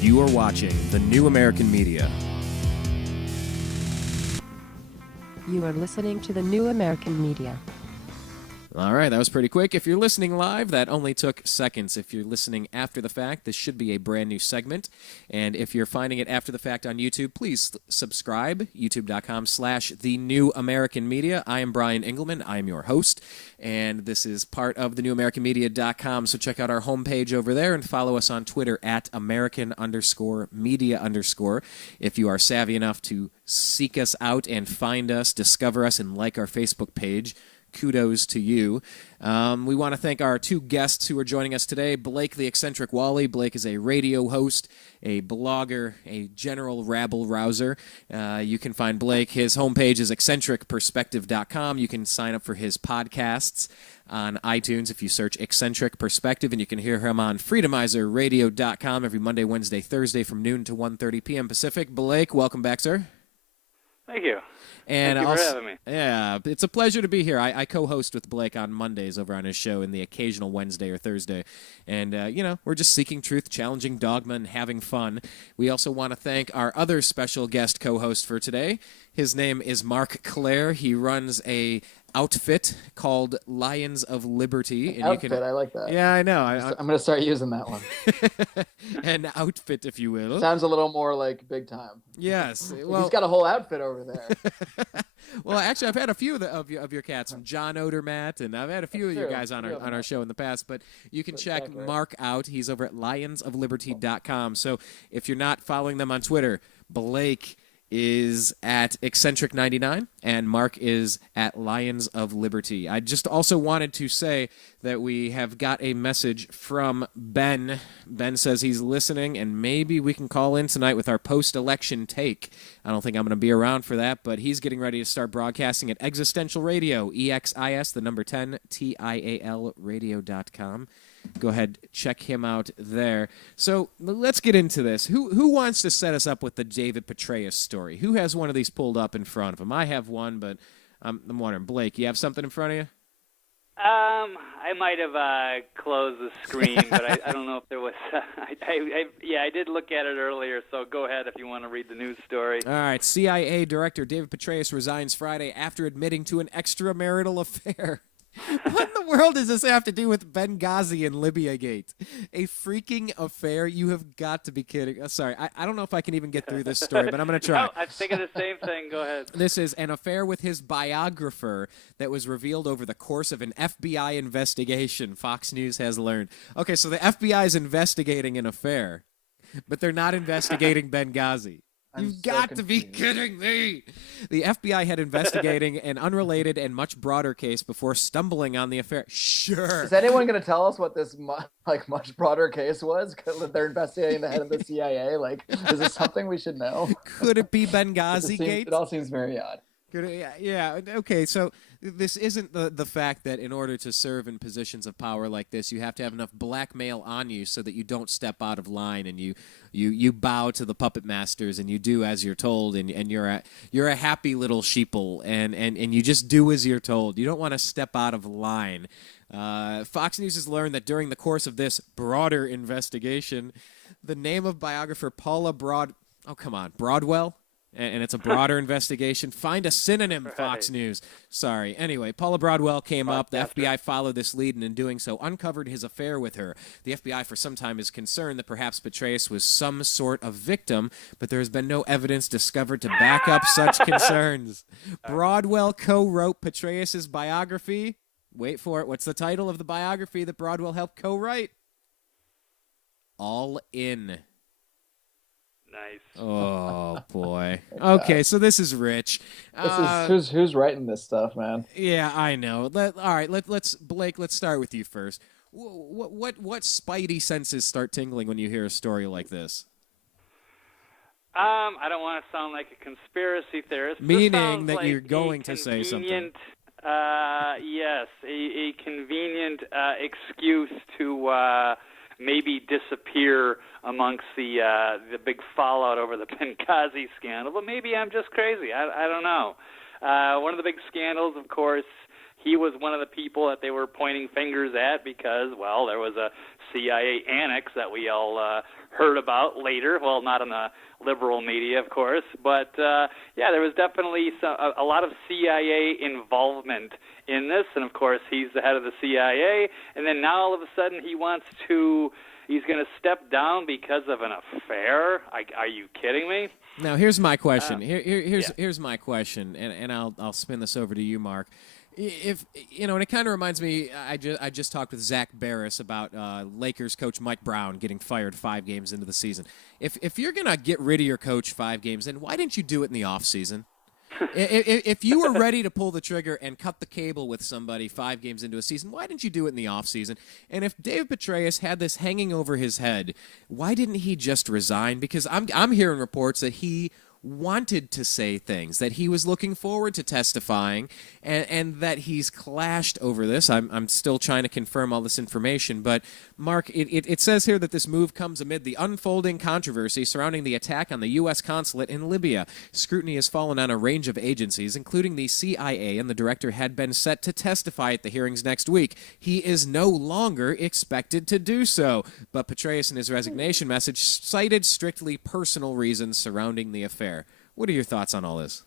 You are watching The New American Media. You are listening to The New American Media. All right, that was pretty quick. If you're listening live, that only took seconds. If you're listening after the fact, this should be a brand new segment. And if you're finding it after the fact on YouTube, please subscribe, youtube.com/The New American Media. I am Brian Engelman. I am your host, and this is part of thenewamericanmedia.com. So check out our homepage over there and follow us on Twitter at American_media_. If you are savvy enough to seek us out and find us, discover us, and like our Facebook page, kudos to you. We want to thank our two guests who are joining us today. Blake, the eccentric Walley. Blake is a radio host, a blogger, a general rabble-rouser. You can find Blake. His homepage is eccentricperspective.com. You can sign up for his podcasts on iTunes if you search Eccentric Perspective, and you can hear him on freedomizerradio.com every Monday, Wednesday, Thursday from noon to 1:30 p.m. Pacific. Blake, welcome back, sir. Thank you. And Thank you for having me. Yeah, it's a pleasure to be here. I co-host with Blake on Mondays over on his show and the occasional Wednesday or Thursday. And, we're just seeking truth, challenging dogma, and having fun. We also want to thank our other special guest co-host for today. His name is Marc Clair. He runs a outfit called Lions of Liberty. And outfit, I like that. Yeah, I know. I'm going to start using that one. An outfit, if you will. Sounds a little more like big time. Yes. Well, he's got a whole outfit over there. Well, actually, I've had a few of your cats, from John Odermatt, and I've had a few of you guys on our show in the past. But you can check Marc out. He's over at lionsofliberty.com. So if you're not following them on Twitter, Blake is at Eccentric99, and Marc is at Lions of Liberty. I just also wanted to say that we have got a message from Ben. Ben says he's listening, and maybe we can call in tonight with our post-election take. I don't think I'm going to be around for that, but he's getting ready to start broadcasting at Existential Radio, EXIS, the number 10, TIAL radio.com. Go ahead, check him out there. So let's get into this. Who wants to set us up with the David Patraeus story? Who has one of these pulled up in front of him? I have one, but I'm wondering, Blake, you have something in front of you? I might have closed the screen, but I don't know if there was. I did look at it earlier, so go ahead if you want to read the news story. All right. CIA Director David Patraeus resigns Friday after admitting to an extramarital affair. What in the world does this have to do with Benghazi and Libya Gate? A freaking affair? You have got to be kidding. Sorry, I don't know if I can even get through this story, but I'm going to try. No, I'm thinking the same thing. Go ahead. This is an affair with his biographer that was revealed over the course of an FBI investigation, Fox News has learned. Okay, so the FBI is investigating an affair, but they're not investigating Benghazi. You've got to be kidding me. The FBI had investigating an unrelated and much broader case before stumbling on the affair. Sure. Is anyone going to tell us what this much broader case was? Because they're investigating the head of the CIA. Is this something we should know? Could it be Benghazi Gate? It all seems very odd. Yeah. Okay. So this isn't the fact that in order to serve in positions of power like this, you have to have enough blackmail on you so that you don't step out of line and you bow to the puppet masters and you do as you're told and you're a happy little sheeple and you just do as you're told. You don't want to step out of line. Fox News has learned that during the course of this broader investigation, the name of biographer Paula Broadwell. And it's a broader investigation. Find a synonym, right. Fox News. Sorry. Anyway, Paula Broadwell came up. The FBI followed this lead and in doing so uncovered his affair with her. The FBI for some time is concerned that perhaps Petraeus was some sort of victim, but there has been no evidence discovered to back up such concerns. Broadwell co-wrote Petraeus' biography. Wait for it. What's the title of the biography that Broadwell helped co-write? All In. Nice. Oh boy. Okay, so this is rich. Who's writing this stuff, man? Yeah, I know. All right, let's Blake. Let's start with you first. What spidey senses start tingling when you hear a story like this? I don't want to sound like a conspiracy theorist. Meaning that you're going to say something. Yes, a convenient excuse to maybe disappear amongst the big fallout over the Benghazi scandal. But maybe I'm just crazy. I don't know. One of the big scandals, of course, he was one of the people that they were pointing fingers at because, well, there was a CIA annex that we all heard about later. Well, not in the liberal media, of course, but yeah, there was definitely a lot of CIA involvement in this, and of course, he's the head of the CIA, and then now all of a sudden he's going to step down because of an affair? Are you kidding me? Now, here's my question. Here's my question, and I'll spin this over to you, Mark. If and it kind of reminds me, I just talked with Zach Barris about Lakers coach Mike Brown getting fired 5 games into the season. If you're gonna get rid of your coach 5 games, then why didn't you do it in the off season? If you were ready to pull the trigger and cut the cable with somebody 5 games into a season, why didn't you do it in the off season? And if David Patraeus had this hanging over his head, why didn't he just resign? Because I'm hearing reports that he wanted to say things, that he was looking forward to testifying, and that he's clashed over this. I'm still trying to confirm all this information, but Mark, it says here that this move comes amid the unfolding controversy surrounding the attack on the U.S. consulate in Libya. Scrutiny has fallen on a range of agencies, including the CIA, and the director had been set to testify at the hearings next week. He is no longer expected to do so, but Petraeus in his resignation message cited strictly personal reasons surrounding the affair. What are your thoughts on all this?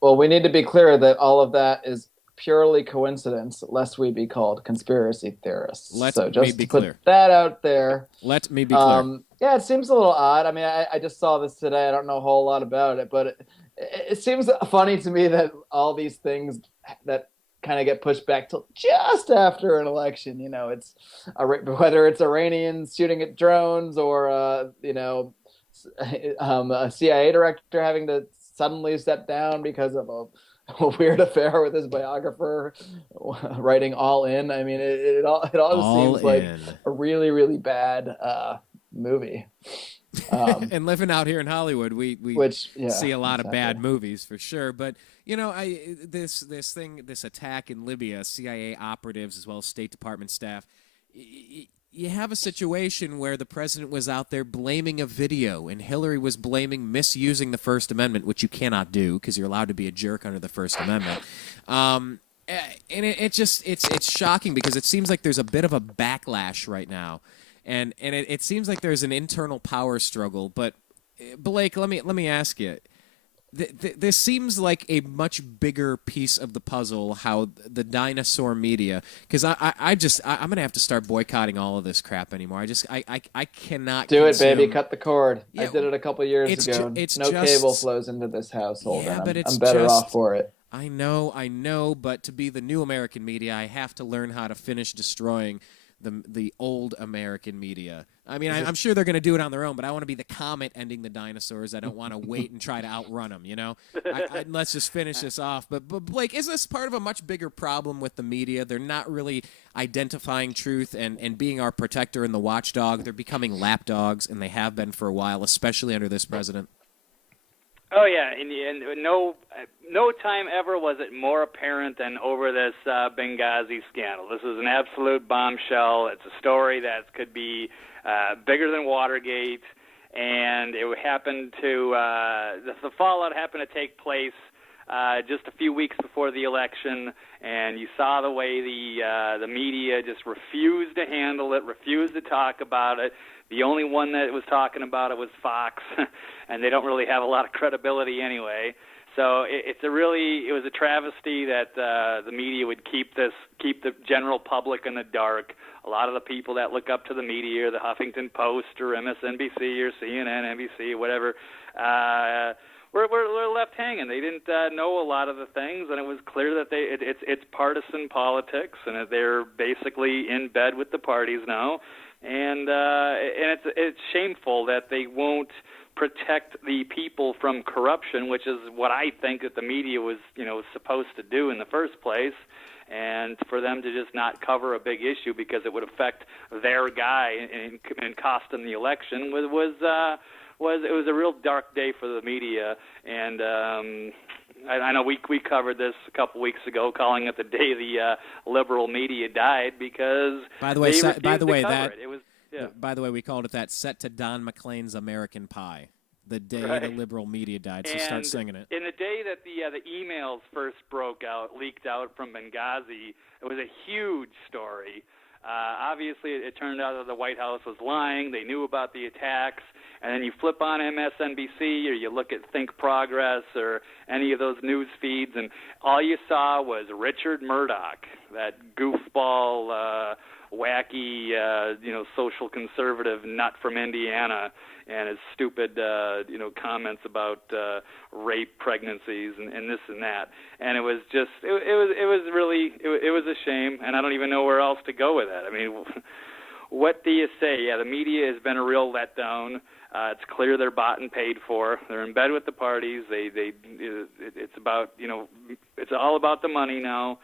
Well, we need to be clear that all of that is purely coincidence, lest we be called conspiracy theorists. Let so me just be to put clear. that out there. Let me be clear. Yeah, it seems a little odd. I mean, I just saw this today. I don't know a whole lot about it, but it seems funny to me that all these things that kind of get pushed back till just after an election. It's whether it's Iranians shooting at drones or a CIA director having to suddenly step down because of a weird affair with his biographer writing All In. I mean, it all seems like a really, really bad movie. And living out here in Hollywood, we see a lot of bad movies for sure. But this attack in Libya, CIA operatives as well as State Department staff. You have a situation where the president was out there blaming a video, and Hillary was blaming misusing the First Amendment, which you cannot do because you're allowed to be a jerk under the First Amendment. And it's shocking because it seems like there's a bit of a backlash right now, and it seems like there's an internal power struggle. But Blake, let me ask you. This seems like a much bigger piece of the puzzle, how the dinosaur media, because I'm going to have to start boycotting all of this crap anymore. I cannot do consume. it, baby. Cut the cord. Yeah, I did it a couple years ago. No cable flows into this household. Yeah, but I'm better off for it. I know, but to be the new American media, I have to learn how to finish destroying the old American media. I mean, I'm sure they're going to do it on their own, but I want to be the comet ending the dinosaurs. I don't want to wait and try to outrun them, let's just finish this off. But Blake, is this part of a much bigger problem with the media? They're not really identifying truth and being our protector and the watchdog. They're becoming lapdogs, and they have been for a while, especially under this president. Oh yeah, and no time ever was it more apparent than over this Benghazi scandal. This is an absolute bombshell. It's a story that could be bigger than Watergate, and it happened to the fallout happened to take place just a few weeks before the election, and you saw the way the media just refused to handle it, refused to talk about it. The only one that was talking about it was Fox, and they don't really have a lot of credibility anyway. So it was a travesty that the media would keep the general public in the dark. A lot of the people that look up to the media, the Huffington Post or MSNBC or CNN, NBC, whatever, were left hanging. They didn't know a lot of the things, and it was clear that it's partisan politics, and that they're basically in bed with the parties now. And it's shameful that they won't protect the people from corruption, which is what I think that the media was supposed to do in the first place. And for them to just not cover a big issue because it would affect their guy and cost them the election was a real dark day for the media. And I know we covered this a couple weeks ago, calling it the day the liberal media died because by the way, they refused to cover it. It was, by the way, we called it that, set to Don McLean's American Pie. the day Right. the liberal media died. So And start singing it. in the day that the emails first leaked out from Benghazi, it was a huge story. Obviously, it turned out that the White House was lying. They knew about the attacks. And then you flip on MSNBC or you look at Think Progress or any of those news feeds, and all you saw was Richard Murdoch, that goofball, wacky, social conservative nut from Indiana, and his stupid, comments about rape, pregnancies, and this and that. And it was just, it was a shame, and I don't even know where else to go with that. I mean, what do you say? Yeah, the media has been a real letdown. It's clear they're bought and paid for. They're in bed with the parties. It's about, it's all about the money now.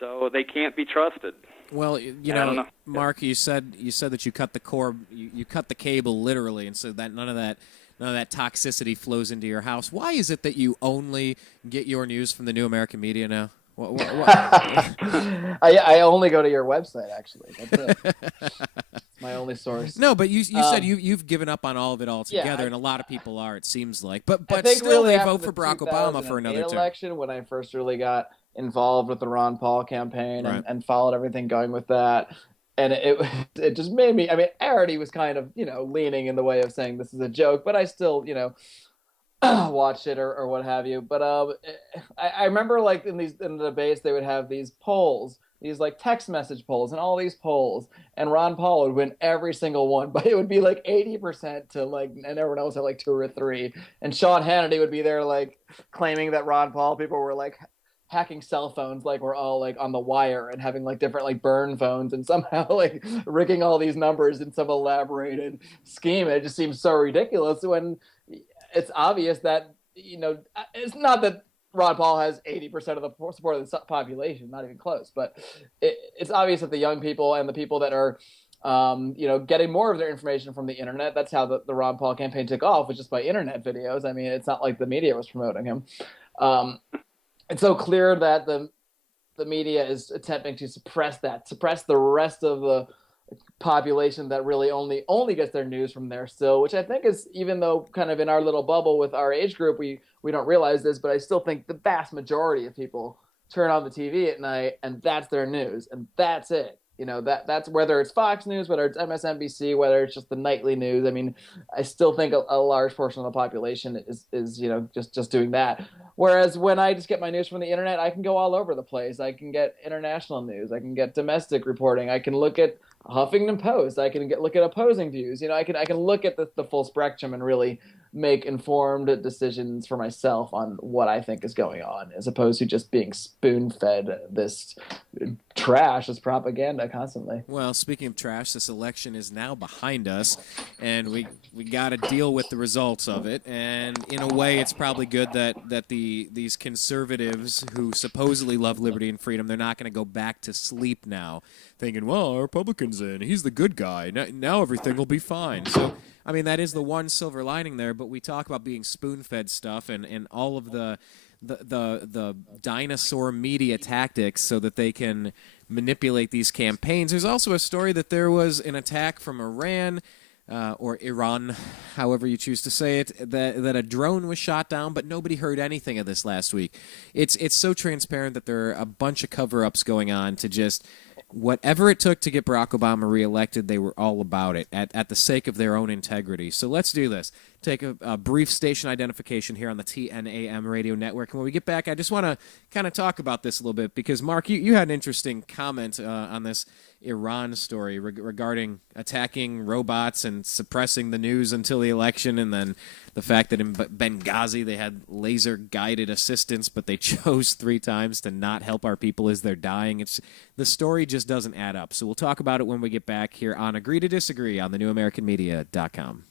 So they can't be trusted. Well, I don't know. Mark, you said that you cut the cord, you cut the cable literally, and so that none of that toxicity flows into your house. Why is it that you only get your news from the New American Media now? What? I only go to your website, actually. That's it. It's my only source. No, but you said you've given up on all of it altogether, Yeah, and a lot of people are. It seems like, but I think still really they after vote for the Barack Obama for another 2008 term. election, when I first really got involved with the Ron Paul campaign Right. and followed everything going with that. And it just made me, I mean, I already was kind of, leaning in the way of saying this is a joke, but I still, watched it or what have you. But I remember like in the debates, they would have these polls, these like text message polls and all these polls, and Ron Paul would win every single one, but it would be like 80% to like, and everyone else had like 2 or 3. And Sean Hannity would be there like claiming that Ron Paul people were like hacking cell phones, like we're all like on the wire and having like different like burn phones and somehow like rigging all these numbers in some elaborated scheme. It just seems so ridiculous when it's obvious that, it's not that Ron Paul has 80% of the support of the population, not even close, but it's obvious that the young people and the people that are, getting more of their information from the internet, that's how the Ron Paul campaign took off, was just by internet videos. I mean, it's not like the media was promoting him. It's so clear that the media is attempting to suppress the rest of the population that really only gets their news from there still, which I think is, even though kind of in our little bubble with our age group, we don't realize this, but I still think the vast majority of people turn on the TV at night and that's their news and that's it. That's whether it's Fox News, whether it's MSNBC, whether it's just the nightly news. I mean, I still think a large portion of the population is just doing that. Whereas when I just get my news from the internet, I can go all over the place. I can get international news. I can get domestic reporting. I can look at Huffington Post. I can look at opposing views. I can look at the full spectrum and really make informed decisions for myself on what I think is going on, as opposed to just being spoon-fed this trash, this propaganda constantly. Well, speaking of trash, this election is now behind us, and we got to deal with the results of it. And in a way, it's probably good that these conservatives who supposedly love liberty and freedom, they're not going to go back to sleep now, thinking, well, our Republican's in, he's the good guy, now everything will be fine. So, I mean, that is the one silver lining there, but we talk about being spoon-fed stuff and all of the dinosaur media tactics so that they can manipulate these campaigns. There's also a story that there was an attack from Iran, or Iran, however you choose to say it, that a drone was shot down, but nobody heard anything of this last week. It's so transparent that there are a bunch of cover-ups going on to just whatever it took to get Barack Obama reelected, they were all about it at the sake of their own integrity. So let's do this. Take a brief station identification here on the TNAM radio network. And when we get back, I just want to kind of talk about this a little bit because, Mark, you had an interesting comment on this Iran story regarding attacking robots and suppressing the news until the election, and then the fact that in Benghazi they had laser-guided assistance, but they chose 3 times to not help our people as they're dying. The story just doesn't add up. So we'll talk about it when we get back here on Agree to Disagree on thenewamericanmedia.com.